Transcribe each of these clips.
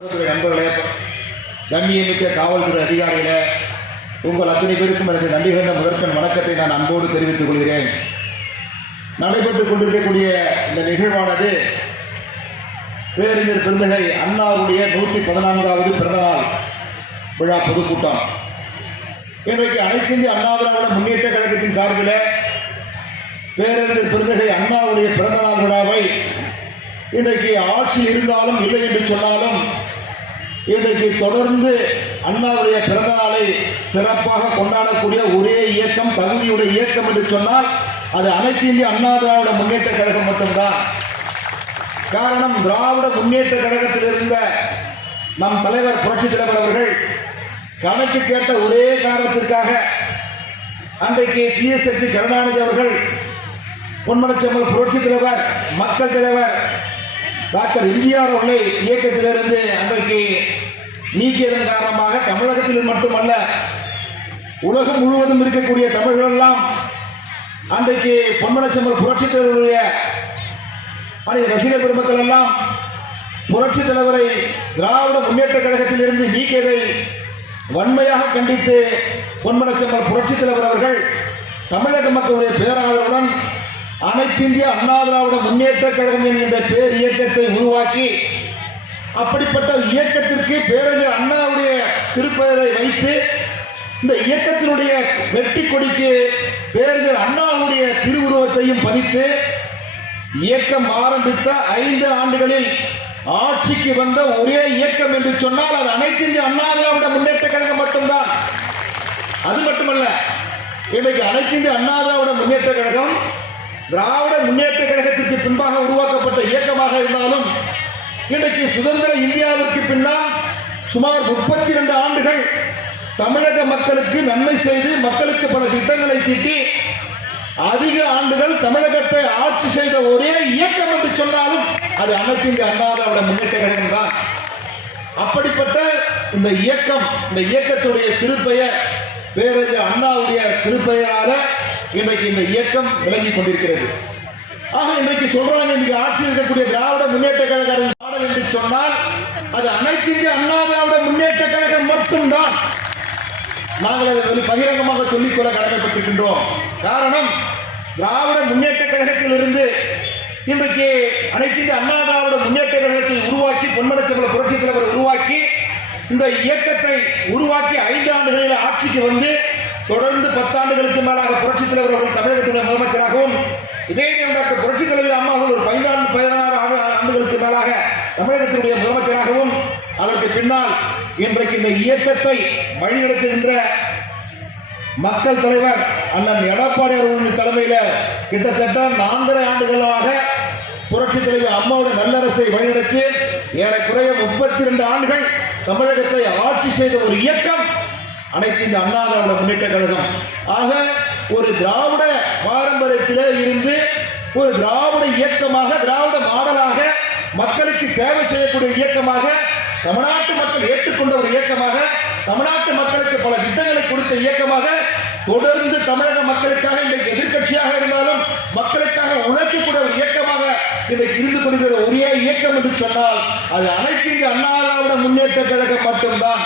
நண்பர்களே, கண்ணியமிக்க காவல்துறை அதிகாரிகளே, உங்கள் அத்தனை பேருக்கும் எனது நன்றி கலந்த முதற்கண் வணக்கத்தை நான் அன்போடு தெரிவித்துக் கொள்கிறேன். நடைபெற்றுக் கொண்டிருக்கக்கூடிய இந்த நிகழ்வானது பேரறிஞர் பெருந்தகை அண்ணாவுடைய 114வது பிறந்தநாள் விழா பொதுக்கூட்டம். இன்றைக்கு அனைத்து இந்திய அண்ணா திராவிட முன்னேற்ற கழகத்தின் சார்பில் பேரறிஞர் பெருந்தகை அண்ணாவுடைய பிறந்தநாள் விழாவை இன்றைக்கு ஆட்சியில் இருந்தாலும் இல்லை என்று சொன்னாலும் இன்றைக்கு தொடர்ந்து அண்ணாவுடைய பிறந்த நாளை சிறப்பாக கொண்டாடக்கூடிய ஒரே இயக்கம், தகுதியுடைய இயக்கம் என்று சொன்னால் அது அனைத்து இந்திய அண்ணா திராவிட முன்னேற்ற கழகம் மட்டும்தான். காரணம், திராவிட முன்னேற்ற கழகத்தில் இருந்த நம் தலைவர் புரட்சி தலைவர் அவர்கள் கணக்கு கேட்ட ஒரே காரணத்திற்காக அன்றைக்கு TSSP கருணாநிதி அவர்கள் பொன்மனச்செம்மல் புரட்சி தலைவர், மக்கள் தலைவர் டாக்டர் எம்ஜிஆர் அவர்களை இயக்கத்திலிருந்து அன்றைக்கு நீக்கியதன் காரணமாக தமிழகத்தில் மட்டுமல்ல உலகம் முழுவதும் இருக்கக்கூடிய தமிழர்கள் எல்லாம் அன்றைக்கு பொன்மனச்செம்மல் புரட்சி தலைவருடைய ரசிகர் பெருமக்கள் எல்லாம் புரட்சி தலைவரை திராவிட முன்னேற்ற கழகத்தில் இருந்து நீக்கியதை வன்மையாக கண்டித்து பொன்மனச்செம்மல் புரட்சி தலைவர் அவர்கள் தமிழக மக்களுடைய பேராதரவுடன் அனைத்து இந்திய அண்ணா திராவிட முன்னேற்ற கழகம் என்கின்ற பேர் இயக்கத்தை உருவாக்கி, அப்படிப்பட்ட இயக்கத்திற்கு பேரறிஞர் அண்ணாவுடைய திருப்பெயரை வைத்து இந்த இயக்கத்தினுடைய வெற்றி கொடிக்கு பேரறிஞர் அண்ணாவுடைய திருவுருவத்தையும் பதித்து இயக்கம் ஆரம்பித்த 5 ஆண்டுகளில் ஆட்சிக்கு வந்த ஒரே இயக்கம் என்று சொன்னால் அது அனைத்து இந்திய அண்ணா திராவிட முன்னேற்ற கழகம் மட்டும்தான். அது மட்டுமல்ல, இன்றைக்கு அனைத்து இந்திய அண்ணா திராவிட முன்னேற்ற கழகம் திராவிட முன்னேற்ற கழகத்திற்கு பின்பாக உருவாக்கப்பட்ட இயக்கமாக இருந்தாலும் இன்றைக்கு சுதந்திர இந்தியாவிற்கு பின்னால் சுமார் 32 ஆண்டுகள் தமிழக மக்களுக்கு நன்மை செய்து மக்களுக்கு பல திட்டங்களை தீட்டி அதிக ஆண்டுகள் தமிழகத்தை ஆட்சி செய்த ஒரே இயக்கம் என்று சொன்னாலும் அது அனைத்து இந்திய அண்ணா திராவிட முன்னேற்ற கழகம் தான். அப்படிப்பட்ட இந்த இயக்கத்துடைய திருப்பெயர் பேரறிஞர் அண்ணாவுடைய திருப்பெயரால இன்றைக்கு இந்த இயக்கம் விளங்கி கொண்டிருக்கிறது. ஆக இன்றைக்கு சொல்றாங்க, இன்னைக்கு ஆட்சியில் இருக்கக்கூடிய திராவிட முன்னேற்ற கழக பாடல் என்று சொன்னால் அது அனைத்து இந்திய அண்ணா திராவிட முன்னேற்ற கழகம் மட்டும்தான். நாங்கள் அதை பகிரங்கமாக சொல்லிக்கொள்ள கடமைப்பட்டிருக்கின்றோம். காரணம், திராவிட முன்னேற்ற கழகத்தில் இருந்து இன்றைக்கு அனைத்து இந்திய அண்ணா திராவிட முன்னேற்ற கழகத்தை உருவாக்கி பொன்மனச்செம்மல் புரட்சி தலைவர் உருவாக்கி இந்த இயக்கத்தை உருவாக்கி 5 ஆண்டுகளில் ஆட்சிக்கு வந்து தொடர்ந்து 10 ஆண்டுகளுக்கு மேலாக புரட்சி தலைவர் அவர்கள் தமிழகத்துடைய முதலமைச்சராகவும், இதே டாக்டர் புரட்சி தலைவர் அம்மா அவர்கள் ஒரு 16 ஆண்டுகளுக்கு மேலாக தமிழகத்தினுடைய முதலமைச்சராகவும், அதற்கு பின்னால் இன்றைக்கு இந்த இயக்கத்தை வழிநடத்துகின்ற மக்கள் தலைவர் அண்ணன் எடப்பாடி அவர்களின் தலைமையில் கிட்டத்தட்ட 4.5 ஆண்டுகளாக புரட்சி தலைவர் அம்மாவுடைய நல்லரசை வழிநடத்தி ஏறக்குறைய 32 ஆண்டுகள் தமிழகத்தை ஆட்சி செய்த ஒரு இயக்கம் அனைத்து இந்த அண்ணா திராவிட முன்னேற்ற கழகம். ஆக ஒரு திராவிட பாரம்பரியத்திலே இருந்து ஒரு திராவிட இயக்கமாக, திராவிட மாடலாக மக்களுக்கு சேவை செய்யக்கூடிய இயக்கமாக, தமிழ்நாட்டு மக்கள் ஏற்றுக்கொண்ட ஒரு இயக்கமாக, தமிழ்நாட்டு மக்களுக்கு பல திட்டங்களை கொடுத்த இயக்கமாக, தொடர்ந்து தமிழக மக்களுக்காக இன்றைக்கு எதிர்கட்சியாக இருந்தாலும் மக்களுக்காக உழைக்கக்கூடிய ஒரு இயக்கமாக இன்றைக்கு இருந்து கொள்கிற ஒரே இயக்கம் என்று சொன்னால் அது அனைத்து இந்திய அண்ணா திராவிட முன்னேற்ற கழகம் மட்டும்தான்.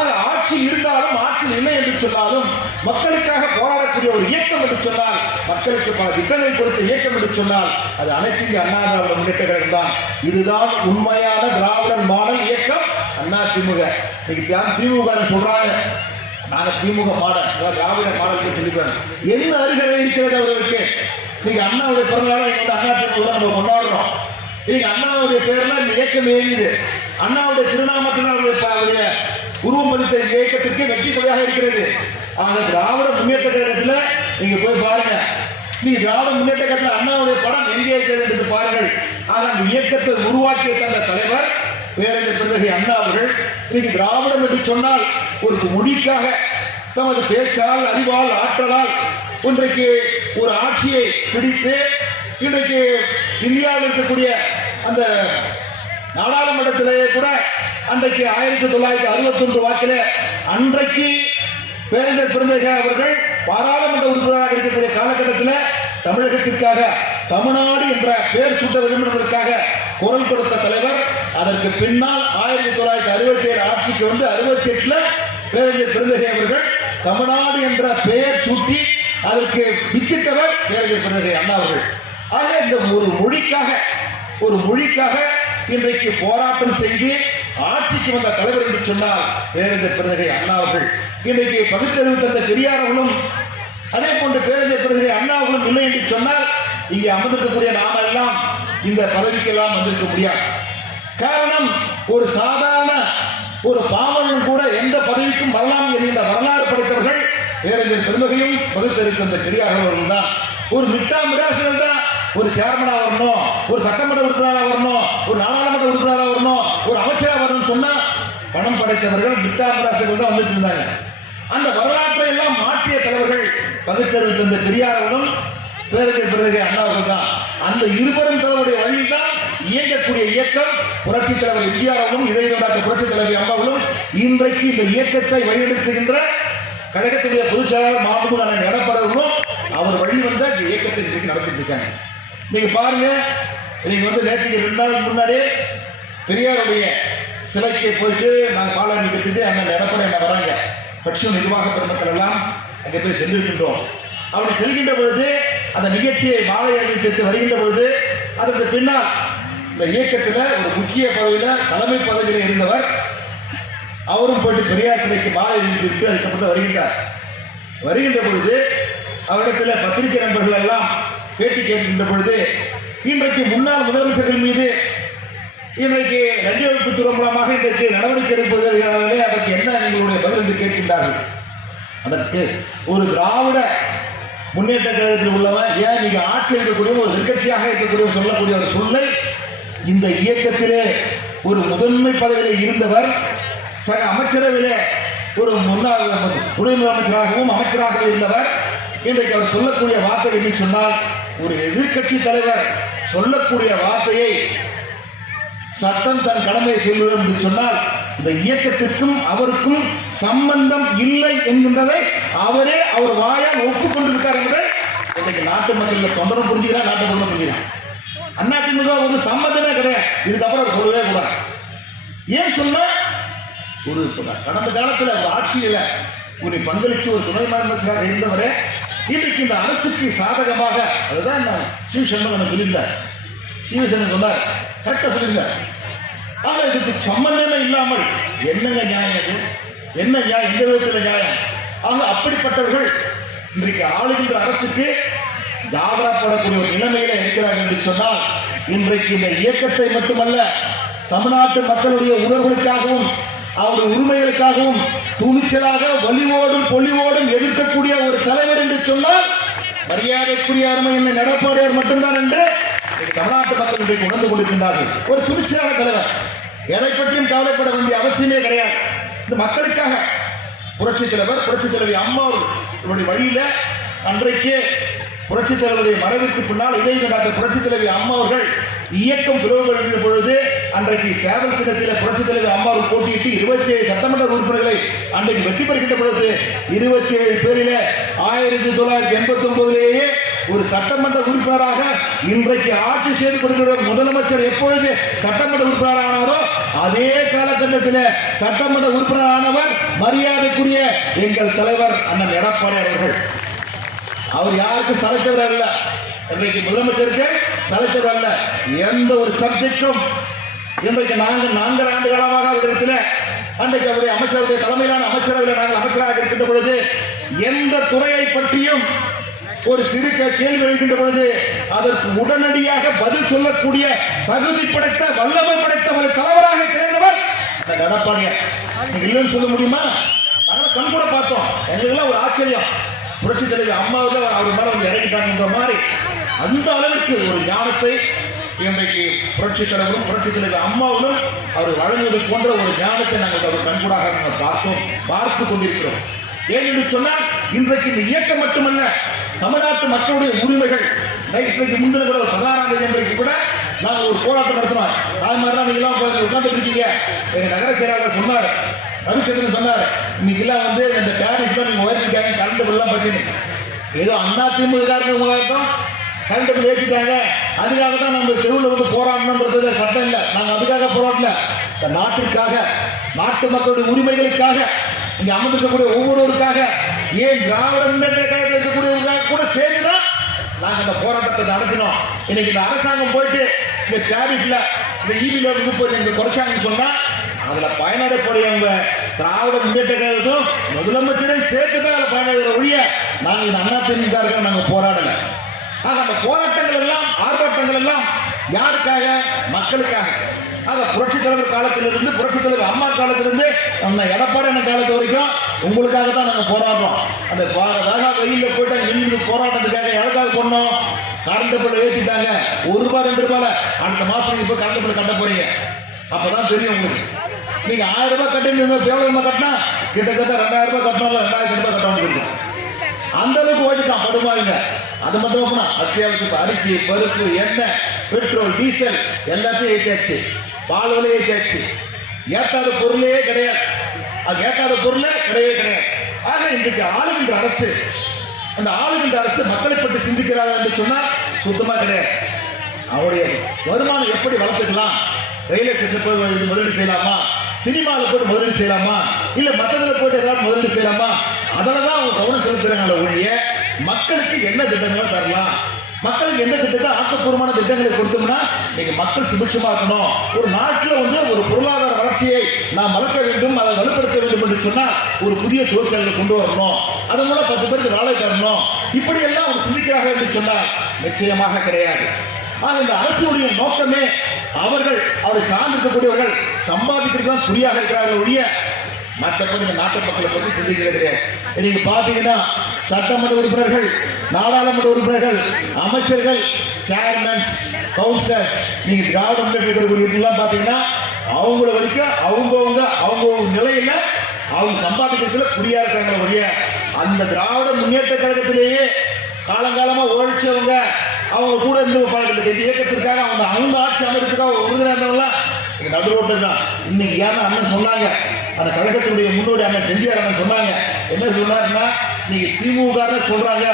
அது ஆட்சி இருந்தாலும் ஆட்சியில் இல்லை என்று சொன்னாலும் மக்களுக்காக போராடக்கூடிய ஒரு இயக்கம் என்று சொன்னால், மக்களுக்கு பல திட்டங்களை கொடுத்த இயக்கம் என்று சொன்னால் அது அனைத்து இந்திய அண்ணா திராவிட முன்னேற்ற கழகம் தான். இதுதான் உண்மையான திராவிடன் மாடல் இயக்கம் அண்ணா திமுக. இன்னைக்கு திமுக சொல்றாங்க, நாங்கள் திமுக மாடல், திராவிட மாடல் சொல்லிப்பாங்க. என்ன அருகதை இருக்கிறது அவர்களுக்கு? இன்னைக்கு அண்ணாவுடைய பிறந்தநாள் அண்ணா திமுக நம்ம கொண்டாடுறோம். இன்னைக்கு அண்ணாவுடைய பேர்ல இந்த இயக்கம் இயங்குது. அண்ணாவுடைய திருநாமத்தினால் அவருடைய உருவம் பதித்த இயக்கத்திற்கு வெற்றி கொடியாக இருக்கிறது. ஆக திராவிட முன்னேற்ற கழகத்தில் நீங்க போய் பாருங்க, நீ திராவிட முன்னேற்ற கழகத்தில் அண்ணாவுடைய படம் எங்கே இருக்கிறது என்று பாருங்கள். ஆக அந்த இயக்கத்தை உருவாக்கிய தந்த தலைவர் பேரறிஞர் பெருந்தகை அண்ணா அவர்கள் இன்னைக்கு திராவிடம் என்று சொன்னால் ஒரு மொழிக்காக தமது பேச்சால், அறிவால், ஆற்றலால் இன்றைக்கு ஒரு ஆட்சியை பிடித்து இன்றைக்கு இந்தியாவில் இருக்கக்கூடிய அந்த நாடாளுமன்றத்திலேயே கூட அன்றைக்கு 1961 வாக்கில் அன்றைக்கு பேரறிஞர் பெருந்தகை அவர்கள் பாராளுமன்ற உறுப்பினராக இருக்கக்கூடிய காலகட்டத்தில் தமிழகத்திற்காக தமிழ்நாடு என்ற பெயர் சூட்ட வேண்டும் என்பதற்காக குரல் கொடுத்த தலைவர். அதற்கு பின்னால் 1967 ஆட்சிக்கு வந்து 68ல் பேரறிஞர் பெருந்தகை அவர்கள் தமிழ்நாடு என்ற பெயர் சூட்டி அதற்கு வித்திட்டவர் பேரறிஞர் பெருந்தகை அண்ணா அவர்கள். ஆக இந்த ஒரு மொழிக்காக இன்றைக்கு போராட்டம் செய்து ஆட்சிக்கு வந்த தலைவர் என்று சொன்னால் பேரறிஞர் பெருந்தகை அண்ணா அவர்கள். இன்றைக்கு பகுத்தறிவு தந்த பெரியார் அவர்களும் அதே போன்று பேரறிஞர் பெருந்தகை அண்ணா அவர்களும் இல்லை என்று சொன்னால் இங்கே அமர்ந்திருக்கக்கூடிய நாம எல்லாம் இந்த பதவிக்கெல்லாம் வந்திருக்க முடியாது. காரணம், ஒரு சாதாரண ஒரு பாமரன் கூட எந்த பதவிக்கும் வரலாம் என்கின்ற வரலாறு படைத்தவர்கள் பேரறிஞர் பெருந்தகையும் பகுத்தறிவு தந்த பெரியார் அவர்கள் தான். ஒரு மிராசுகள் தான் ஒரு சேர்மனா வரணும், ஒரு சட்டமன்ற உறுப்பினராக வரணும், ஒரு நாடாளுமன்ற உறுப்பினராக வரணும், ஒரு அமைச்சராக வரணும்னு சொன்னா பணம் படைத்தவர்கள் மிராசுகள் தான் வந்துட்டு இருந்தாங்க. அந்த வரலாற்றை எல்லாம் மாற்றிய தலைவர்கள் பகுத்தறிவு தந்த பெரியார் அவர்களும் பேரறிஞர் பெருந்தகை அண்ணா அவர்கள் தான். அந்த இருவரும் தலைவருடைய வழியில் தான் இயங்கக்கூடிய இயக்கம் புரட்சித் தலைவர் எம்ஜிஆரும் இதயநாடாக்க புரட்சித் தலைவர் அம்மாவும் இன்றைக்கு இந்த இயக்கத்தை வழிநடத்துகின்ற கழகத்துடைய பொதுச் செயலாளர் மாண்புமிகு அண்ணன் எடப்பாடியும் அவர் வழி வந்த இந்த இயக்கத்தை இன்றைக்கு நடத்திட்டு இருக்காங்க. நீங்க பாருங்க, நீங்க வந்து நேற்றுக்கு 2 நாளுக்கு முன்னாடியே பெரியாருடைய சிலைக்கு போயிட்டு நாங்கள் பாலாணி கட்டிட்டு அண்ணன் எடப்பாடி என்ன வராங்க, கட்சியின் நிர்வாக பெருமக்கள் எல்லாம் அங்கே போய் சென்றிருக்கின்றோம். அப்படி செல்கின்ற பொழுது அந்த நிகழ்ச்சியை மாலை அணிவித்து வருகின்ற பொழுது அதற்கு பின்னால் இந்த இயக்கத்தில் ஒரு முக்கிய பதவியில் தலைமை பதவியில் இருந்தவர் அவரும் போயிட்டு பெரியார் சிலைக்கு மாலை அணிவித்து அதுக்கப்புறம் வருகின்ற பொழுது அவரிடத்தில் பத்திரிகை நண்பர்கள் எல்லாம் பேட்டி கேட்கின்ற பொழுது இன்றைக்கு முன்னாள் முதலமைச்சர்கள் மீது இன்றைக்கு லஞ்ச ஒழிப்புத்துறை மூலமாக இன்றைக்கு நடவடிக்கை எடுப்பதற்காகவே அதற்கு என்ன எங்களுடைய பதில் என்று கேட்கின்றார்கள். அதற்கு ஒரு திராவிட முன்னேற்ற கழகத்தில் உள்ளவன் ஏன் நீங்க ஆட்சி இருக்கக்கூடிய ஒரு எதிர்க்கட்சியாக இருக்கக்கூடிய சொல்லக்கூடிய ஒரு சொல்லை இந்த இயக்கத்திலே ஒரு முதன்மை பதவியிலே இருந்தவர் சக அமைச்சரவையிலே ஒரு முன்னாள் துணை முதலமைச்சராகவும் அமைச்சராக இருந்தவர் இன்றைக்கு அவர் சொல்லக்கூடிய வார்த்தை என்று சொன்னால் ஒரு எதிர்க்கட்சி தலைவர் சொல்லக்கூடிய வார்த்தையை சட்டம் தன் கடமையை செய்வது என்று சொன்னால் இந்த இயக்கத்திற்கும் அவருக்கும் சம்பந்தம் இல்லை என்கின்றதை அவரே அவர் வாயால் ஒப்புக்கொண்டிருக்கார் என்பதை இன்னைக்கு நாட்டு மக்கள் தொண்டரும் புரிஞ்சுக்கிறார், நாட்டு மக்களும் புரிஞ்சுக்கிறார். அதிமுக ஒரு சம்பந்தமே கிடையாது, இதுக்கப்புறம் சொல்லவே கூடாது. ஏன் சொன்னா ஒரு கடந்த காலத்தில் ஒரு ஆட்சியில ஒரு பங்களிச்சு ஒரு துணை முதலமைச்சராக இருந்தவரே இன்றைக்கு இந்த அரசுக்கு சாதகமாக அதுதான் சிவசண்முகன் சொல்லியிருந்தார். சிவசேனன் சொன்னார், கரெக்டாக சொல்லியிருந்தார். ஆக இதுக்கு சம்பந்தமே இல்லாமல் என்னங்க நியாயம் அது, என்ன நியாயம், எந்த விதத்தில் நியாயம்? ஆக அப்படிப்பட்டவர்கள் இன்றைக்கு ஆளுகின்ற அரசுக்கு ஜாகரா போடக்கூடிய ஒரு நிலைமையில இருக்கிறார்கள் என்று சொன்னால் இன்றைக்கு இந்த இயக்கத்தை மட்டுமல்ல தமிழ்நாட்டு மக்களுடைய உணர்வுகளுக்காகவும் அவருடைய உரிமைகளுக்காகவும் துணிச்சலாக வலிவோடும் பொலிவோடும் எதிர்க்கக்கூடிய ஒரு தலைவர் என்று சொன்னால் மரியாதைக்குரிய அருமை என்ன எடப்பாடியார் மட்டும்தான் என்று தமிழ்நாட்டு மக்கள் இன்றைக்கு உணர்ந்து கொண்டிருக்கின்றார்கள். ஒரு துணிச்சலான தலைவர், எதை பற்றியும் கவலைப்பட வேண்டிய அவசியமே கிடையாது. இந்த மக்களுக்காக புரட்சித் தலைவர் புரட்சித் தலைவி அம்மா அவர்களுடைய வழியில அன்றைக்கே புரட்சித் தலைவருடைய மறைவுக்கு பின்னால் இதயநாடாக்க புரட்சித் தலைவி அம்மா அவர்கள் இயக்கம் பிளவுபடுகின்ற பொழுது அன்றைக்கு சேவல் சின்னத்தில் புரட்சித் தலைவி அம்மா அவர்கள் போட்டியிட்டு 27 சட்டமன்ற உறுப்பினர்களை அன்றைக்கு வெற்றி பெறுகின்ற பொழுது 27 பேரில 1989 ஒரு சட்டமன்ற உறுப்பினராக இன்றைக்கு ஆட்சி செய்து கொடுக்கிற முதலமைச்சர் எப்பொழுது சட்டமன்ற உறுப்பினரானாரோ அதே காலகட்டத்தில் சட்டமன்ற உறுப்பினரானவர் மரியாதைக்குரிய எங்கள் தலைவர் அண்ணன் எடப்பாடி அவர்கள். அவர் யாருக்கும் சலைத்தவர் அல்ல, இன்றைக்கு முதலமைச்சருக்கு சலைத்தவர் அல்ல. எந்த ஒரு சப்ஜெக்டும் இன்றைக்கு நாங்கள் 4 ஆண்டு காலமாக அவரிடத்தில் அன்றைக்கு அவருடைய அமைச்சருடைய தலைமையிலான அமைச்சரவையில் நாங்கள் அமைச்சராக இருக்கின்ற பொழுது எந்த துறையை பற்றியும் ஒரு சிறு கேள்வி எழுகின்ற பொழுது அதற்கு உடனடியாக பதில் சொல்லக்கூடிய தகுதி படைத்த வல்லமை படைத்த ஒரு தலைவராக திகழ்ந்தவர் எடப்பாடியார். இல்லைன்னு சொல்ல முடியுமா? அதனால கண் கூட பார்த்தோம், எங்களுக்கெல்லாம் ஒரு ஆச்சரியம். புரட்சி தலைவி அம்மாவுக்கு அவர் மேல வந்து இறங்கிட்டாங்கன்ற மாதிரி அந்த அளவிற்கு ஒரு ஞானத்தை இன்றைக்கு புரட்சி தலைவரும் புரட்சி தலைவி அம்மாவும் அவர் வழங்குவது போன்ற ஒரு ஞானத்தை நாங்கள் அவர் கண்கூடாக நாங்கள் பார்த்து கொண்டிருக்கிறோம். ஏனென்று சொன்னால் இன்றைக்கு இந்த இயக்கம் மட்டுமல்ல, தமிழ்நாட்டு மக்களுடைய உரிமைகள் இன்றைக்கு முந்தின கூட 16ஆம் தேதி இன்றைக்கு கூட நாங்கள் ஒரு போராட்டம் நடத்தினோம். அது மாதிரிலாம் நீங்களாம் உட்கார்ந்து இருக்கீங்க. எங்கள் நகர செயலாளர் சொன்னார், ரவிச்சந்திரன் சொன்னார், இன்னைக்கெல்லாம் வந்து இந்த டேரிஃப்லாம் நீங்கள் உயர்த்திருக்காங்க, கரண்ட் பில்லாம் பார்த்தீங்க. ஏதோ அண்ணா திமுககாரங்களும் கரண்ட் பில் ஏற்றிட்டாங்க, அதுக்காக தான் நம்ம தெருவில் வந்து போராடணுன்றதுல சட்டம் இல்லை. நாங்கள் அதுக்காக போராடல. இந்த நாட்டிற்காக, நாட்டு மக்களுடைய உரிமைகளுக்காக, இங்கே அமர்ந்திருக்கக்கூடிய ஒவ்வொருவருக்காக, ஏன் திராவிட முன்னேற்ற கழகத்தில் இருக்கக்கூடியவர்களுக்காக கூட சேர்ந்துதான் நாங்கள் இந்த போராட்டத்தை நடத்தினோம். இன்னைக்கு இந்த அரசாங்கம் போயிட்டு இந்த டேரிஃப்ல இந்த ஈவில இருந்து போய் எங்க குறைச்சாங்கன்னு சொன்னா அதுல பயனடையக்கூடியவங்க திராவிட முன்னேற்ற கழகத்தும் முதலமைச்சரையும் சேர்த்து தான் அதில் பயனடைகிற ஒழிய நாங்கள் இந்த அண்ணா திமுக நாங்கள் போராடலை. ஆக அந்த போராட்டங்கள் எல்லாம், ஆர்ப்பாட்டங்கள் எல்லாம் யாருக்காக? மக்களுக்காக. ஆக புரட்சித் தலைவர் காலத்திலிருந்து, புரட்சித் தலைவர் அம்மா காலத்திலிருந்து நம்ம எடப்பாடி காலத்து வரைக்கும் உங்களுக்காக தான் நாங்கள் போராடுறோம். அந்த வெயிலில் போயிட்டு நின்று போராட்டத்துக்காக எதுக்காக பண்ணோம்? கரண்ட் பில் ஏற்றிட்டாங்க, ₹1 ₹2 அடுத்த மாதம் நீங்கள் போய் கரண்ட் பில் கட்ட போறீங்க. அப்பதான் தெரியும் உங்களுக்கு. நீங்க ₹1000 கட்டிட்டு எவ்வளவு கட்டினா கிட்டத்தட்ட ₹2000 கட்டணும், ₹2000 கட்ட வேண்டியிருக்கும். அந்த அளவுக்கு ஓடிட்டான் படுமாவிங்க. அது மட்டும் அத்தியாவசிய அரிசி, பருப்பு, எண்ணெய், பெட்ரோல், டீசல் எல்லாத்தையும் ஏற்றியாச்சு. பால் விலை ஏற்றியாச்சு. ஏற்காத பொருளே கிடையாது. அது ஏற்காத பொருளே கிடையவே கிடையாது. ஆக இன்றைக்கு ஆளுகின்ற அரசு, அந்த ஆளுகின்ற அரசு மக்களை பற்றி சிந்திக்கிறார்கள் என்று சொன்னால் சுத்தமா கிடையாது. அவருடைய வருமானம் எப்படி வளர்த்துக்கலாம்? ரயில்வே ஸ்டேஷன் போய் முதலீடு செய்யலாமா? சினிமாவில் போட்டு முதலீடு செய்யலாமா? இல்லை மற்றதில் போட்டு ஏதாவது முதலீடு செய்யலாமா? அதில் தான் அவங்க கவனம் செலுத்துறாங்களே ஒழிய மக்களுக்கு என்ன திட்டங்களை தரலாம், மக்களுக்கு எந்த திட்டத்தை ஆக்கப்பூர்வமான திட்டங்களை கொடுத்தோம்னா நீங்க மக்கள் சுபிட்சமா இருக்கணும். ஒரு நாட்டில் வந்து ஒரு பொருளாதார வளர்ச்சியை நாம் வளர்க்க வேண்டும், அதை வலுப்படுத்த வேண்டும் என்று சொன்னால் ஒரு புதிய தொழிற்சாலைகளை கொண்டு வரணும், அதன் மூலம் 10 பேருக்கு வேலை தரணும், இப்படி எல்லாம் அவர் சிந்திக்கிறார்கள் என்று சொன்னால் நிச்சயமாக கிடையாது. ஆனால் இந்த அரசுடைய நோக்கமே அவர்கள் அவரை சார்ந்திருக்கக்கூடியவர்கள் சம்பாதிக்கிறது தான் குறியாக இருக்கிறார்கள் ஒழிய மற்றபடி இந்த நாட்டு மக்களை பற்றி சிந்திக்கிறது கிடையாது. நீங்க பாத்தீங்கன்னா சட்டமன்ற உறுப்பினர்கள், நாடாளுமன்ற உறுப்பினர்கள், அமைச்சர்கள், சேர்மன்ஸ், கவுன்சிலர்ஸ், நீங்க திராவிட முன்னேற்ற பாத்தீங்கன்னா அவங்கள வரைக்கும் அவங்க நிலையில அவங்க சம்பாதிக்கிறதுல குறியா இருக்காங்க ஒழிய அந்த திராவிட முன்னேற்ற கழகத்திலேயே காலங்காலமா உழைச்சவங்க, அவங்க கூட இருந்து இயக்கத்திற்காக அவங்க ஆட்சி அமைக்கிறதுக்காக உறுதியாக நடுரோட்டு தான். இன்னைக்கு ஏன்னா அண்ணன் சொன்னாங்க, அந்த கழகத்தினுடைய முன்னோடி அண்ணன் செஞ்சியார் அண்ணன் சொன்னாங்க. என்ன சொன்னாருன்னா, நீங்க திமுக சொல்றாங்க,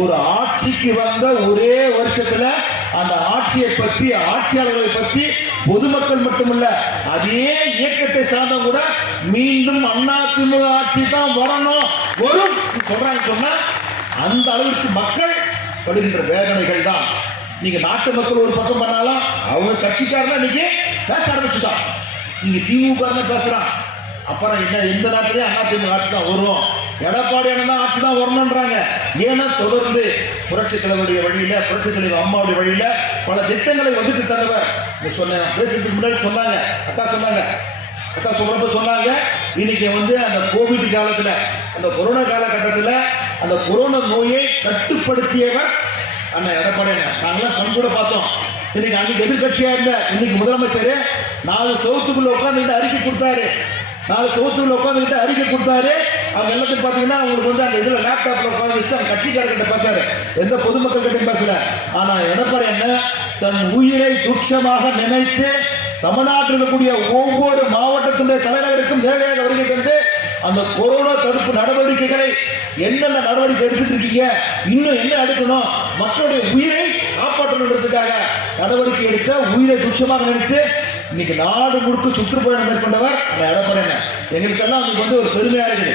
ஒரு ஆட்சிக்கு வந்த ஒரே வருஷத்துல அந்த ஆட்சியை பற்றி, ஆட்சியாளர்களை பற்றி பொதுமக்கள் மட்டுமல்ல அதே இயக்கத்தை சார்ந்த கூட மீண்டும் அண்ணா திமுக ஆட்சி தான் வரும் சொல்றாங்க. சொன்னா அந்த அளவிற்கு மக்கள் படுகின்ற வேதனைகள் தான். நீங்க நாட்டு மக்கள் ஒரு பக்கம் பண்ணாலும் அவங்க கட்சிக்காரனா நீங்க பேச ஆரம்பிச்சுட்டான். நீங்க திமுக பேசுறான், அப்புறம் என்ன எந்த நாட்டிலே அண்ணா திமுக ஆட்சி தான் வரும், எடப்பாடி அண்ணா ஆட்சி தான் வரணும்ன்றாங்க. ஏன்னா தொடர்ந்து புரட்சித் தலைவருடைய வழியில, புரட்சித் தலைவர் அம்மாவுடைய வழியில பல திட்டங்களை வகுத்து தந்தவர். சொன்ன பேசுறதுக்கு முன்னாடி சொன்னாங்க, அக்கா சொல்றப்ப சொன்னாங்க, இன்னைக்கு வந்து அந்த கோவிட் காலத்துல, அந்த கொரோனா காலகட்டத்தில் அந்த கொரோனா நோயை கட்டுப்படுத்தியவர் அண்ணா எடப்பாடி அண்ணா. நாங்களாம் கண் கூட பார்த்தோம். இன்னைக்கு அன்னைக்கு எதிர்கட்சியா இருந்த இன்னைக்கு முதலமைச்சர் 4 சவுத்துக்குள்ள உட்காந்துக்கிட்டு அறிக்கை கொடுத்தாரு. 4 சவுத்துக்குள்ள உட்காந்துக்கிட்டு அறிக்கை கொடுத்தாரு. அவங்க எல்லாத்தையும் பார்த்தீங்கன்னா அவங்களுக்கு வந்து அந்த இதில் லேப்டாப்ல உட்காந்து வச்சு அந்த கட்சிக்காரர்கிட்ட பேசாரு, எந்த பொதுமக்கள் கிட்ட பேசல. ஆனா எடப்பாடி அண்ணன் தன் உயிரை துச்சமாக நினைத்து தமிழ்நாட்டில் இருக்கக்கூடிய ஒவ்வொரு மாவட்டத்தினுடைய தலைநகருக்கும் நேரடியாக வருகை தந்து அந்த கொரோனா தடுப்பு நடவடிக்கைகளை என்னென்ன நடவடிக்கை எடுத்துட்டு இருக்கீங்க, இன்னும் என்ன எடுக்கணும், மக்களுடைய உயிரை காப்பாற்றணுன்றதுக்காக நடவடிக்கை எடுத்த, உயிரை துச்சமாக நினைத்து இன்னைக்கு நாடு முழுக்க சுற்றுப்பயணம் மேற்கொண்டவர் அந்த எடப்பாடி அண்ணன். எங்களுக்கெல்லாம் இன்னைக்கு வந்து ஒரு பெருமையா இருக்குது.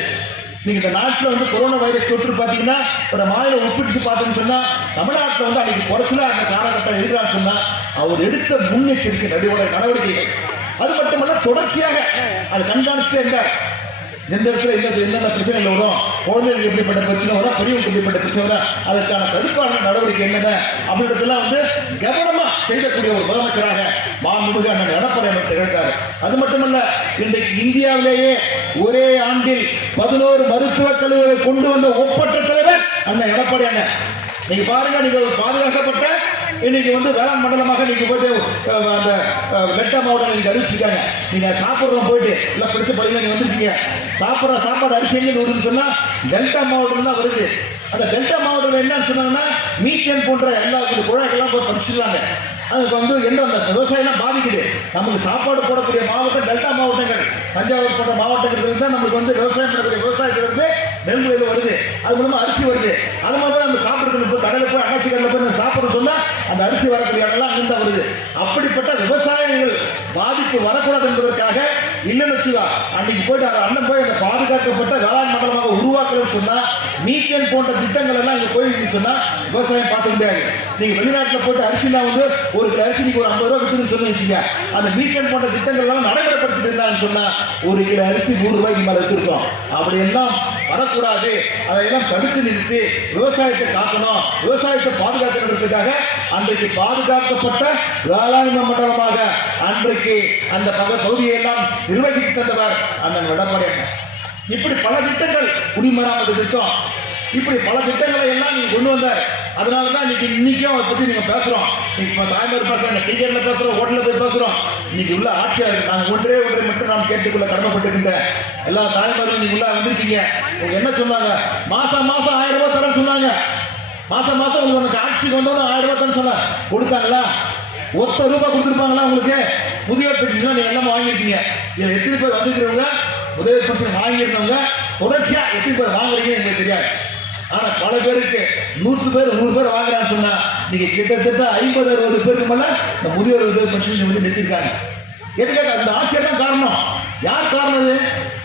நீங்க இந்த நாட்டில் வந்து கொரோனா வைரஸ் தொற்று பார்த்தீங்கன்னா ஒரு மாநிலம் ஒப்பிட்டு பார்த்தோம்னு சொன்னா தமிழ்நாட்டில் வந்து அன்னைக்கு குறைச்சலா அந்த காலகட்டம் இருக்கிறான்னு சொன்னா அவர் எடுத்த முன்னெச்சரிக்கை நடவடிக்கைகள், அது மட்டுமல்ல தொடர்ச்சியாக அதை கண்காணிச்சுட்டே இருந்தார். எந்த இடத்துல என்னென்ன பிரச்சனைகள் வரும், குழந்தைகளுக்கு எப்படிப்பட்ட பிரச்சனை வரும், பெரியவங்களுக்கு எப்படிப்பட்ட பிரச்சனை வரும், அதற்கான தடுப்பான நடவடிக்கை என்னென்ன அப்படின்றதெல்லாம் வந்து கவனமா செய்யக்கூடிய ஒரு முதலமைச்சராக மாண்புமிகு அண்ணன் எடப்பாடி அண்ணன் திகழ்ந்தார். அது மட்டுமல்ல, இன்றைக்கு இந்தியாவிலேயே ஒரே ஆண்டில் 11 மருத்துவக் கல்லூரிகளை கொண்டு வந்த ஒப்பற்ற தலைவர் அண்ணன் எடப்பாடி அண்ணன். நீங்க பாருங்க, நீங்க பாதுகாக்கப்பட்ட இன்னைக்கு வந்து வேளாண் மண்டலமாக நீங்க போயிட்டு அந்த டெல்டா மாவட்டம் நீங்க அறிவிச்சிருக்காங்க. நீங்க சாப்பிட்றோம் போயிட்டு இல்லை பிடிச்ச படியில நீங்க வந்துருக்கீங்க, சாப்பிட்ற சாப்பாடு அரிசி எங்கே வருதுன்னு சொன்னா டெல்டா மாவட்டம் தான் வருது. அந்த டெல்டா மாவட்டத்தில் என்னன்னு சொன்னாங்கன்னா மீத்தேன் போன்ற எல்லா குழாய்கள்லாம் போய் படிச்சிருக்காங்க. அதுக்கு வந்து என்ன அந்த விவசாயம் பாதிக்குது. நமக்கு சாப்பாடு போடக்கூடிய மாவட்டம் டெல்டா மாவட்டங்கள், தஞ்சாவூர் போன்ற மாவட்டங்கள் தான் நம்மளுக்கு வந்து விவசாயம் பண்ணக்கூடிய விவசாயத்திலிருந்து நெல்முறையில் வருது, அது மூலமா அரிசி வருது. அது மாதிரி நம்ம சாப்பிடுறது இப்போ கடையில் போய் அண்ணாச்சி கடையில் போய் நம்ம சாப்பிட்றோம் சொன்னா அந்த அரிசி வரக்கூடிய இடம்லாம் அங்கிருந்து தான் வருது. அப்படிப்பட்ட விவசாயிகள் பாதிப்பு வரக்கூடாது என்பதற்காக இல்லைன்னு வச்சுக்கா அன்னைக்கு போயிட்டு அந்த அண்ணன் போய் அந்த பாதுகாக்கப்பட்ட வேளாண் மண்டலமாக உருவாக்கலன்னு சொன்னா மீக்கன் போன்ற திட்டங்கள் எல்லாம் இங்க போயிட்டு சொன்னா விவசாயம் பார்த்துக்க முடியாது. நீங்க வெளிநாட்டில் போட்டு அரிசிலாம் வந்து ஒரு கிலோ அரிசி நீங்க ஒரு 50 ரூபா வித்துன்னு சொல்லி வச்சுங்க, அந்த மீக்கன் போன்ற திட்டங்கள் எல்லாம் நடைமுறைப்படுத்திட்டு இருந்தாங்கன்னு சொன்னா ஒரு கிலோ அரிசி 100 ரூபாய்க்கு மேல வச்சிருக்கோம். அப்படி எல்லாம் வரக்கூடாது, அதையெல்லாம் தடுத்து நிறுத்தி விவசாயத்தை காக்கணும், விவசாயத்தை பாதுகாக்கணுன்றதுக்காக அன்றைக்கு பாதுகாக்கப்பட்ட வேளாண் மண்டலமாக அன்றைக்கு அந்த பகுதியை எல்லாம் நிர்வகித்து தந்தவர் அண்ணன் எடப்பாடி. இப்படி பல திட்டங்கள், குடிமராமத்து திட்டம், இப்படி பல திட்டங்களை எல்லாம் நீங்க கொண்டு வந்தார். அதனாலதான் இன்னைக்கும் அதை பத்தி நீங்க பேசுறோம். நீங்க தாய்மார் பேசுறாங்க, டிக்கெட்ல பேசுறோம், ஹோட்டல்ல போய் பேசுறோம். இன்னைக்கு உள்ள ஆட்சியாளர் நாங்கள் ஒன்றே மட்டும் நான் கேட்டுக்கொள்ள கடமைப்பட்டிருக்கின்றேன். எல்லா தாய்மாரும் நீங்க உள்ள வந்திருக்கீங்க. உங்க என்ன சொன்னாங்க? மாசம் 1000 ரூபாய் தரேன்னு சொன்னாங்க. மாசம் உங்களுக்கு ஆட்சி கொண்டு வந்து 1000 ரூபாய் தரேன்னு சொன்னாங்க. கொடுத்தாங்களா? ஒத்த ரூபாய் கொடுத்துருப்பாங்களா உங்களுக்கு? முதியோர் பென்ஷன் நீங்க எல்லாம் வாங்கியிருக்கீங்க. இதுல எத்தனை பேர் வந்துக்கிறவங்க முதியோர் பென்ஷன் வாங்கியிருந்தவங்க தொடர்ச்சியா எத்தனை பேர் வாங்குறீங்கன்னு எங்களுக்கு தெரியாது. ஆனா பல பேருக்கு 100 பேர் 100 பேர் வாங்குறான்னு சொன்னா நீங்க கிட்டத்தட்ட 50-60 பேருக்கு மேல இந்த முதியோர் உதவி பென்ஷன் வந்து நிறுத்திருக்காங்க. எதுக்காக? அந்த ஆட்சியர் தான் காரணம். யார் காரணம்? அது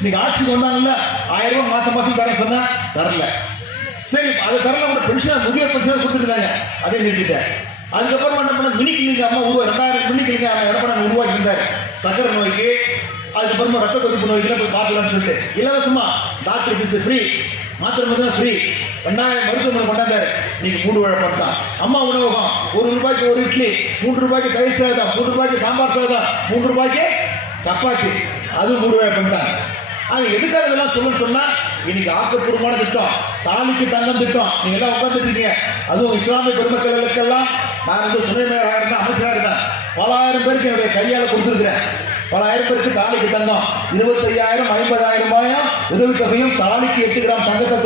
நீங்க ஆட்சிக்கு வந்தாங்கல்ல 1000 ரூபாய் மாசம் தரேன்னு சொன்னா தரல. சரி, அது தரல கூட பென்ஷன் முதியோர் பென்ஷன் கொடுத்துருந்தாங்க, அதே நிறுத்திட்டேன். அதுக்கப்புறம் என்ன பண்ண மினி கிளினிக் அம்மா 2000 மினி கிளினிக் எடப்பாடி உருவாக்கி இருந்தார். சக்கரை நோய்க்கு, அதுக்கப்புறமா ரத்த கொதிப்பு நோய்க்கு போய் பார்க்கலாம்னு சொல்லிட்டு இலவசமா டாக்டர் ஃபீஸ் ஃப்ரீ, மாத்திரை மருந்து ஃப்ரீ, 2000 மருத்துவமனை கொண்டாந்தாரு. நீங்க 3 வழக்கம் தான். அம்மா உணவகம் 1 ரூபாய்க்கு 1 இட்லி, 3 ரூபாய்க்கு தயிர் சாதம், 3 ரூபாய்க்கு சாம்பார் சாதம், 3 ரூபாய்க்கு சப்பாத்தி, அது 3 வழக்கம் தான். அது எதுக்காக இதெல்லாம் சொல்லணும்னு சொன்னா இன்னைக்கு ஆக்கப்பூர்வமான திட்டம், தாலிக்கு தங்கம் திட்டம். நீங்க எல்லாம் உட்கார்ந்துட்டு இருக்கீங்க. அதுவும் இஸ்லாமிய பெருமக்களுக்கெல்லாம் நான் வந்து துணை மேயராக இருந்தேன், அமைச்சராக இருந்தேன். பல ஆயிரம் பேருக்கு என்னுடைய கையால் கொடுத்துருக்கிறேன். பல ஆயிரம் பேருக்கு தாலிக்கு தங்கம் 25,000 50,000 உதவித்தொகையும், தாலிக்கு 8 கிராம் தங்கத்தை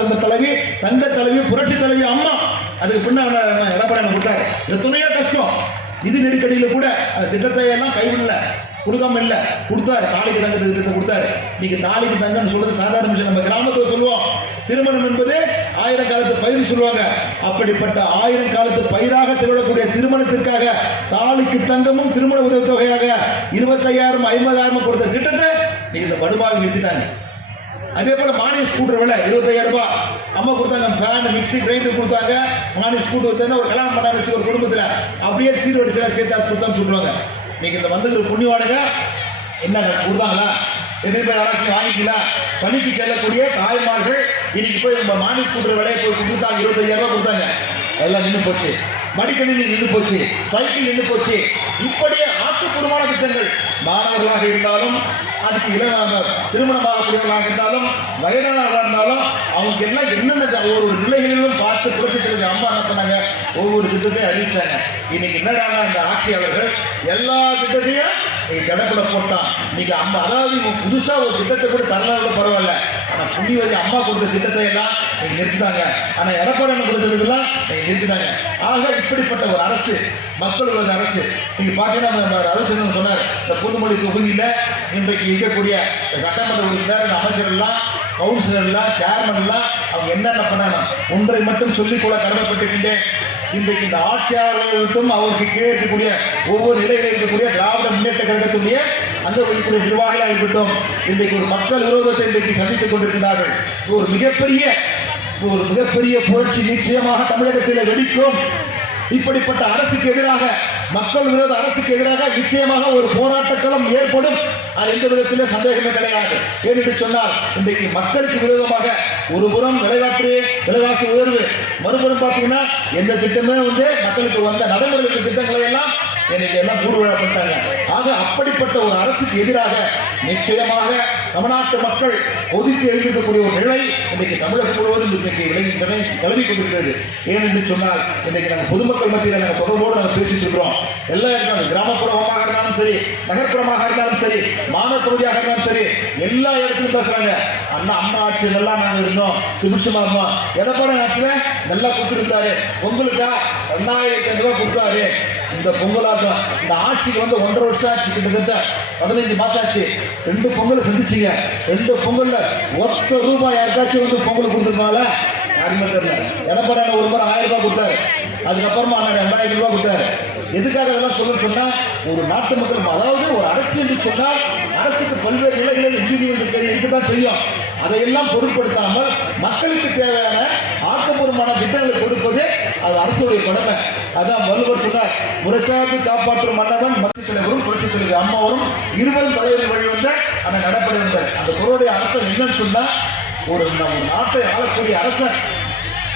தந்த தலைவி புரட்சி தலைவி அம்மா. அதுக்கு பின்ன எடப்பாடி கொடுத்தாரு. இது துணையா கஷ்டம், நிதி நெருக்கடியில் கூட அந்த திட்டத்தை எல்லாம் கைவிடல, கொடுக்காம இல்ல, கொடுத்தாரு. தாலிக்கு தங்க திட்டத்தை கொடுத்தாரு. நீங்க தாலிக்கு தங்கன்னு சொல்றது சாதாரண விஷயம். நம்ம கிராமத்துல சொல்லுவோம், திருமணம் என்பது 1000 காலத்து பயிர் சொல்லுவாங்க. அப்படிப்பட்ட 1000 காலத்து பயிராக திகழக்கூடிய திருமணத்திற்காக தாலிக்கு தங்கமும் திருமண உதவி தொகையாக 25,000 50,000 கொடுத்த திட்டத்தை நீங்க இந்த படுபாவை நிறுத்திட்டாங்க. அதே போல மானிய ஸ்கூட்டர் விலை 25,000 ரூபாய் அம்மா கொடுத்தாங்க. ஃபேன், மிக்சி, கிரைண்டர் கொடுத்தாங்க. மானிய ஸ்கூட்டர் வச்சு ஒரு கல்யாணம் பண்ணாங்க ஒரு குடும்பத்தில், அப்படியே சீர்வரிசையா சேர்த்து கொடுத்தான்னு சொல்லுவாங்க. நீங்க இந்த வந்துக்கிற புண்ணியவானுங்க என்ன கொடுத்தாங்களா? எதிர்ப்பு யாராச்சும் வாங்கிக்கலாம்? பணிக்கு செல்லக்கூடிய தாய்மார்கள் இன்னைக்கு போய் மானிய ஸ்கூட்டர் விலையை போய் கொடுத்தாங்க, 25,000 ரூபாய் கொடுத்தாங்க. அதெல்லாம் நின்று போச்சு. மடிக்கணினி நின்று போச்சு, சைக்கிள் நின்று போச்சு. இப்படியே ஆக்கப்பூர்வமான திட்டங்கள் மாணவர்களாக இருந்தாலும், அதுக்கு திருமணமாகக்கூடியவர்களாக இருந்தாலும், வயதானவர்களாக இருந்தாலும், அவங்க எல்லாம் என்னென்ன ஒவ்வொரு நிலைகளிலும் பார்த்து புரட்சி தலைவர் அம்மா என்ன பண்ணாங்க, ஒவ்வொரு திட்டத்தையும் அறிவிச்சாங்க. இன்னைக்கு என்னடா இந்த ஆட்சியாளர்கள் எல்லா திட்டத்தையும் கடப்புல போட்டான். இன்னைக்கு அம்மா, அதாவது புதுசா ஒரு திட்டத்தை கூட தரலாத பரவாயில்ல, ஆனா புண்ணியவதி அம்மா கொடுத்த திட்டத்தை எல்லாம் நீங்க நிறுத்திட்டாங்க. ஆனா எடப்பாடி கொடுத்ததுக்கெல்லாம் நீங்க நிறுத்திட்டாங்க. ஆக இப்படிப்பட்ட ஒரு அரசு, மக்களோட அரசு. நீங்க பாத்தீங்கன்னா ரவிச்சந்திரன் சொன்னார், இந்த புதுமொழி தொகுதியில இன்றைக்கு இருக்கக்கூடிய சட்டமன்ற உறுப்பினர், அமைச்சர்கள், கவுன்சிலர்லாம், சேர்மன்லாம் அவங்க என்னென்ன பண்ணாங்க ஒன்றை மட்டும் சொல்லிக்கொள்ள கடமைப்பட்டிருக்கின்றேன். இன்றைக்கு இந்த ஆட்சியாளர்களுக்கும் அவருக்கு கீழே இருக்கக்கூடிய ஒவ்வொரு நிலையில் இருக்கக்கூடிய திராவிட முன்னேற்ற கழகத்துடைய அங்க இருக்கக்கூடிய நிர்வாகிகளாக இருக்கட்டும், இன்றைக்கு ஒரு மக்கள் விரோதத்தை இன்றைக்கு சந்தித்துக் கொண்டிருக்கிறார்கள். ஒரு மிகப்பெரிய புரட்சி நிச்சயமாக தமிழகத்தில் வெடிக்கும். இப்படிப்பட்ட அரசுக்கு எதிராக, மக்கள் விரோத அரசுக்கு எதிராக நிச்சயமாக ஒரு போராட்டக்களம் ஏற்படும். அது எந்த விதத்திலே சந்தேகமே கிடையாது. ஏனென்று சொன்னால் இன்றைக்கு மக்களுக்கு விரோதமாக ஒரு புறம் விலைவாசி உயர்வு, மறுபுறம் பார்த்தீங்கன்னா எந்த திட்டமே வந்து மக்களுக்கு வந்த நடைமுறைகளுக்கு திட்டங்களை எல்லாம் இன்னைக்கு எல்லாம் மூடுவிழப்பட்டாங்க. ஆக அப்படிப்பட்ட ஒரு அரசுக்கு எதிராக நிச்சயமாக தமிழ்நாட்டு மக்கள் ஒதுக்கி எழுதியிருக்கக்கூடிய ஒரு நிலை இன்றைக்கு தமிழகம் முழுவதும் இன்றைக்கு நிலவி கொண்டிருக்கிறது. ஏனென்று சொன்னால் இன்றைக்கு நாங்கள் பொதுமக்கள் மத்தியில் நாங்கள் தொடர்போடு நாங்கள் பேசிட்டு இருக்கிறோம். எல்லா இடங்களும் கிராமப்புறமாக இருந்தாலும் சரி, நகர்ப்புறமாக இருந்தாலும் சரி, மாநகர் பகுதியாக இருந்தாலும் சரி, எல்லா இடத்துலையும் பேசுறாங்க. அம்மா ஆட்சியில் எல்லாம் நாங்க இருந்தோம், சுபிட்சமா இருந்தோம். எடப்பாடி ஆட்சியில நல்லா கொடுத்துருந்தாரு, பொங்கலுக்கா 2500 ரூபாய் கொடுத்தாரு. இந்த பொங்கலாட்டம் இந்த ஆட்சிக்கு வந்து 1.5 வருஷம் ஆச்சு, கிட்டத்தட்ட 15 மாசம் ஆச்சு. 2 பொங்கல் செஞ்சுச்சிங்க. 2 பொங்கல்ல ₹1 யாருக்காச்சும் வந்து பொங்கல் கொடுத்துருப்பாங்களா? யாருமே தெரியல. எடப்பாடி ஒரு முறை 1000 ரூபாய் கொடுத்தாரு, அதுக்கப்புறமா 2000 ரூபாய் கொடுத்தாரு. எதுக்காக இதெல்லாம் சொல்லணும்னு சொன்னா, ஒரு நாட்டு மக்கள், அதாவது ஒரு அரசு என்று சொன்னால் அரசுக்கு பல்வேறு நிலைகளில் இன்ஜினியர் இருக்கதான் செய்யும். அதையெல்லாம் பொருட்படுத்தாமல் மக்களுக்கு தேவையான ஆக்கப்பூர்வமான திட்டங்களை கொடுப்பது அது அரசுடைய கடமை. அதான் வள்ளுவர் சொன்னார், முறைசார்ந்து காப்பாற்றும் மன்னவன் மக்கள் தலைவரும் புரட்சித் தலைவர் அம்மாவரும் இருவரும் தலைவர்கள் வழிவந்த அந்த நடப்படை வந்தார். அந்த பொருளுடைய அர்த்தம் என்னன்னு சொன்னா, ஒரு நாட்டை ஆளக்கூடிய அரசன்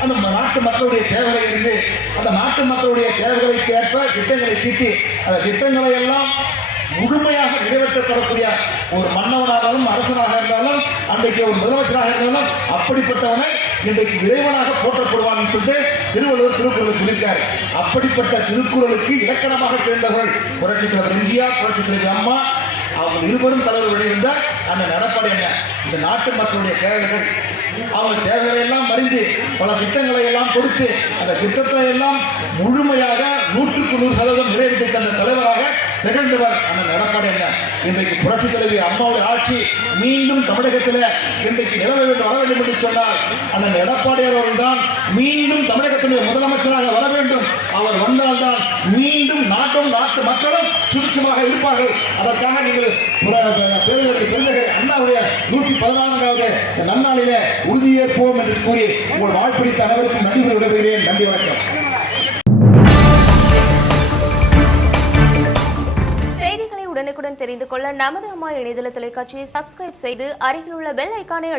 அந்த நாட்டு மக்களுடைய தேவைகளை இருந்து அந்த நாட்டு மக்களுடைய தேவைகளுக்கு ஏற்ப திட்டங்களை தீட்டி அந்த திட்டங்களை எல்லாம் முழுமையாக நிறைவேற்றப்படக்கூடிய ஒரு மன்னவனாகவும் அரசனாக இருந்தாலும், அன்றைக்கு ஒரு முதலமைச்சராக இருந்தாலும், அப்படிப்பட்டவனை இன்றைக்கு இறைவனாக போற்றப்படுவான்னு சொல்லிட்டு திருவள்ளுவர் திருக்குறள் சொல்லியிருக்காரு. அப்படிப்பட்ட திருக்குறளுக்கு இலக்கணமாக திகழ்ந்தவர்கள் புரட்சித் தலைவர் எம்ஜிஆர், புரட்சித் தலைவர் அம்மா. அவங்க இருவரும் தலைவர் வெளிவந்த அந்த நடப்படை என்ன, இந்த நாட்டு மக்களுடைய தேவைகள், அவங்க தேவைகளை எல்லாம் அறிந்து பல திட்டங்களை எல்லாம் கொடுத்து அந்த திட்டத்தை எல்லாம் முழுமையாக 100% நிறைவேற்றி தந்த தலைவராக திகழ்ந்தவர் அந்த எடப்பாடி என்ன. இன்றைக்கு புரட்சி தலைவி அம்மாவுடைய ஆட்சி மீண்டும் தமிழகத்தில் இன்றைக்கு நிலவ வேண்டும், வர வேண்டும் என்று சொன்னால் அந்த எடப்பாடியார் அவர்கள் தான் மீண்டும் தமிழகத்தினுடைய முதலமைச்சராக வர வேண்டும். அவர் வந்தால்தான் மீண்டும் நாட்டும் நாட்டு மக்களும் சுபிட்சமாக இருப்பார்கள். அதற்காக நீங்கள் பெருந்தகை அண்ணாவுடைய 114வது நன்னாளிலே உறுதியேற்போம் என்று கூறி உங்கள் வாழ்ப்பிடித்த அனைவருக்கும் நன்றி விடைபெறுகிறேன். நன்றி, வணக்கம். செய்திகளை உடனுக்குடன் தெரிந்து கொள்ள நமது அம்மா இணையதள தொலைக்காட்சியை சப்ஸ்கிரைப் செய்து அருகில் உள்ள பெல் ஐக்கானை